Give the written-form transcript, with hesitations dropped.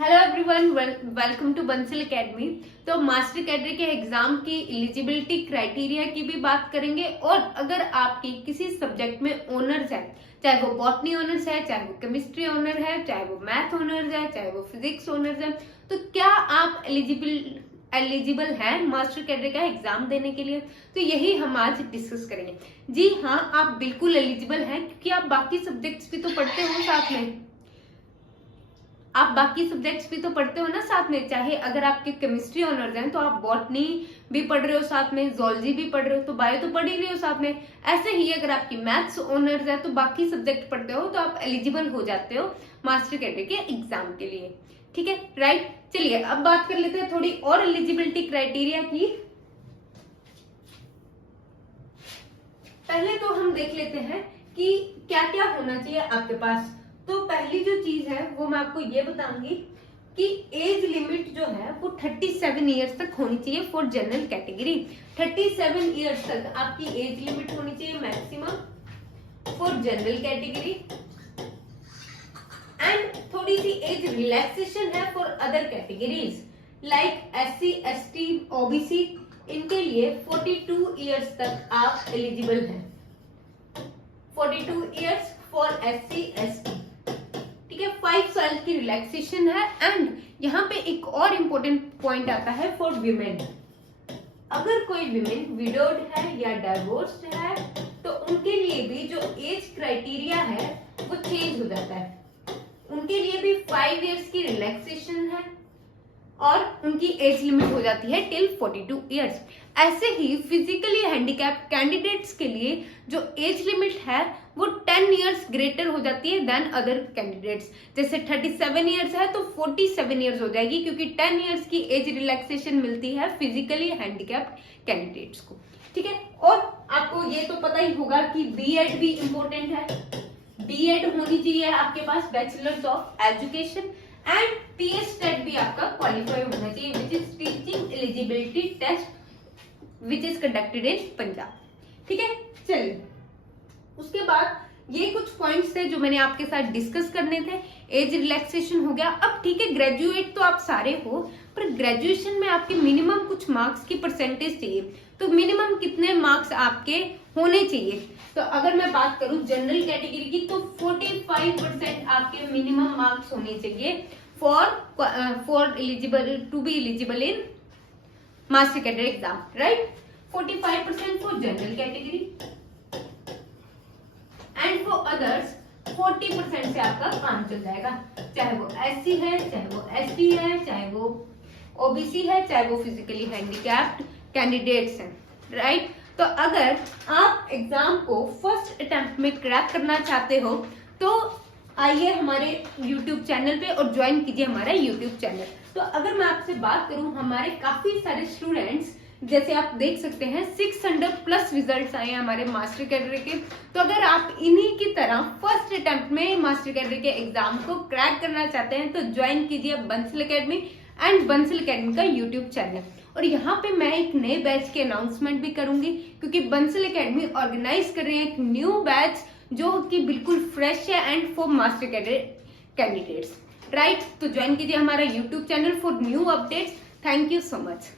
Hello everyone, welcome to Bansal academy. तो master cadre के exam की एलिजिबिलिटी क्राइटेरिया की भी बात करेंगे और अगर आपकी किसी सब्जेक्ट में ऑनर्स है, चाहे वो बॉटनी ऑनर्स है, चाहे वो केमिस्ट्री ऑनर है, चाहे वो मैथ ऑनर्स है, चाहे वो फिजिक्स ऑनर्स है, तो क्या आप एलिजिबल है मास्टर कैडर का एग्जाम देने के लिए? तो यही हम आज डिस्कस करेंगे। जी हाँ, आप बिल्कुल एलिजिबल हैं क्योंकि आप बाकी सब्जेक्ट्स भी तो पढ़ते हो साथ में। आप बाकी सब्जेक्ट्स भी तो पढ़ते हो ना साथ में। चाहे अगर आपके केमिस्ट्री ऑनर्स हैं तो आप बॉटनी भी पढ़ रहे हो साथ में, जोलॉजी भी पढ़ रहे हो, तो बायो तो पढ़ ही रहे हो साथ में। ऐसे ही अगर आपकी मैथ्स ऑनर्स है तो बाकी सब्जेक्ट पढ़ते हो तो आप एलिजिबल हो जाते हो मास्टर कैडर के एग्जाम के लिए। ठीक है, राइट। चलिए अब बात कर लेते हैं थोड़ी और एलिजिबिलिटी क्राइटेरिया की। पहले तो हम देख लेते हैं कि क्या क्या होना चाहिए आपके पास। तो पहली जो चीज है वो मैं आपको ये बताऊंगी कि एज लिमिट जो है वो 37 इयर्स तक होनी चाहिए फॉर जनरल कैटेगरी। 37 इयर्स तक आपकी एज लिमिट होनी चाहिए maximum for general category. And थोड़ी सी एज रिलैक्सेशन है for other categories like SC, ST, OBC। इनके लिए 42 इयर्स तक आप एलिजिबल हैं। 42 इयर्स फॉर SC, ST। ठीक है, 5 साल की रिलैक्सेशन है। एंड यहाँ पे एक और इम्पोर्टेंट पॉइंट आता है फॉर विमेन। अगर कोई विमेन विडोड है या डाइवोर्स्ड है तो उनके लिए भी जो एज क्राइटेरिया है वो चेंज हो जाता है। उनके लिए भी 5 इयर्स की रिलैक्सेशन है और उनकी एज लिमिट हो जाती है टिल 42 इयर्स। ऐसे ही फिजिकली हैंडीकैप कैंडिडेट्स के लिए जो एज लिमिट है वो 10 इयर्स ग्रेटर हो जाती है देन अदर कैंडिडेट्स। जैसे 37 इयर्स है तो 47 इयर्स हो जाएगी क्योंकि 10 इयर्स की एज रिलैक्सेशन मिलती है फिजिकली हैंडीकैप कैंडिडेट्स को। ठीक है, और आपको ये तो पता ही होगा कि बीएड भी इम्पोर्टेंट है। बीएड होनी चाहिए आपके पास, bachelors of education. And PSTET भी आपका क्वालिफाई होना चाहिए which is teaching eligibility test which is conducted in Punjab. ठीक है, चलिए उसके बाद ये कुछ पॉइंट्स थे जो मैंने आपके साथ डिस्कस करने थे। एज रिलैक्सेशन हो गया। अब ठीक है, ग्रेजुएट तो आप सारे हो, पर ग्रेजुएशन में आपके मिनिमम कुछ मार्क्स की परसेंटेज चाहिए। तो मिनिमम कितने मार्क्स आपके होने चाहिए? तो अगर मैं बात करूं जनरल कैटेगरी की तो 45% आपके मिनिमम मार्क्स होने चाहिए for eligible to be eligible in master cadre exam, right. 45% for general category and for others 40% से आपका काम चल जाएगा। चाहे वो SC है, चाहे वो ST है, चाहे वो OBC है, चाहे वो फिजिकली हैंडीकैप्ड कैंडिडेट्स हैं, राइट। तो अगर आप एग्जाम को फर्स्ट अटेम्प्ट में क्रैक करना चाहते हो तो आइए हमारे YouTube चैनल पे और ज्वाइन कीजिए हमारा YouTube चैनल। तो अगर मैं आपसे बात करूं, हमारे काफी सारे स्टूडेंट्स, जैसे आप देख सकते हैं 600+ रिजल्ट्स आए हैं हमारे मास्टर कैडर के। तो अगर आप इन्हीं की तरह फर्स्ट अटेम्प्ट में मास्टर कैडर के एग्जाम को क्रैक करना चाहते हैं तो ज्वाइन कीजिए Bansal academy and Bansal academy का यूट्यूब चैनल। और यहाँ पे मैं एक नए बैच की अनाउंसमेंट भी करूंगी क्योंकि बंसल एकेडमी ऑर्गेनाइज कर रही है एक न्यू बैच जो कि बिल्कुल फ्रेश है and for master cadre candidates, right. तो ज्वाइन कीजिए हमारा YouTube channel for new updates. Thank you so much.